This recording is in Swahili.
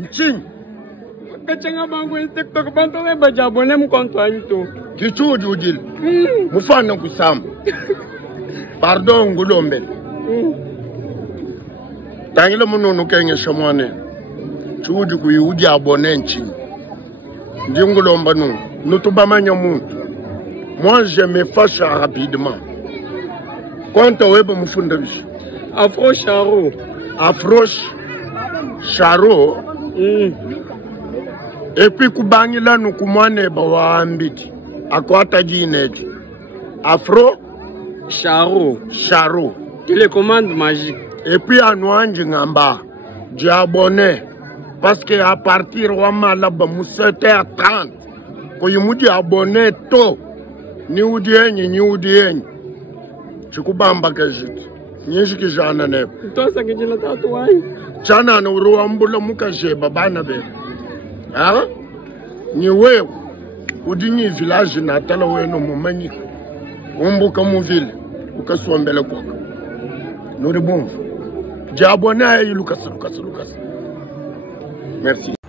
Nchini. Kachanga bangu TikTok bantu le bajabone mkonto anto. Kichuji ujili. Mufana kusama. Pardon ngulombe. Tangile mununu kenge shamwane. Chuji kuyi abone nchini. Ndi ngulomba nu. Nutubamanya muntu. Moi je me fâche rapidement. Quand on est mufunda bishi. Afro Charo. Afro Charo. Et puis kubangila nukumwane bawambiti. Akwata jineji. Afro Charo. Charo. Télécommande magique. Et puis anouanji ngamba. J'abonné. Parce que à partir de malaba 7h30. Ko yimudi abonné to. Ni udienyi. Chikubamba kajit. Nyeshi kijana nepo. Tosa kijina tatu wayo. Chana na uruambula mukaje babana be. Ha? Ni wewe. Udinyi village natala wenu mumanyi. Umbuka mu ville. Ukaswombele kwako. Nuri bumfu. Jabona yi Lucas. Merci.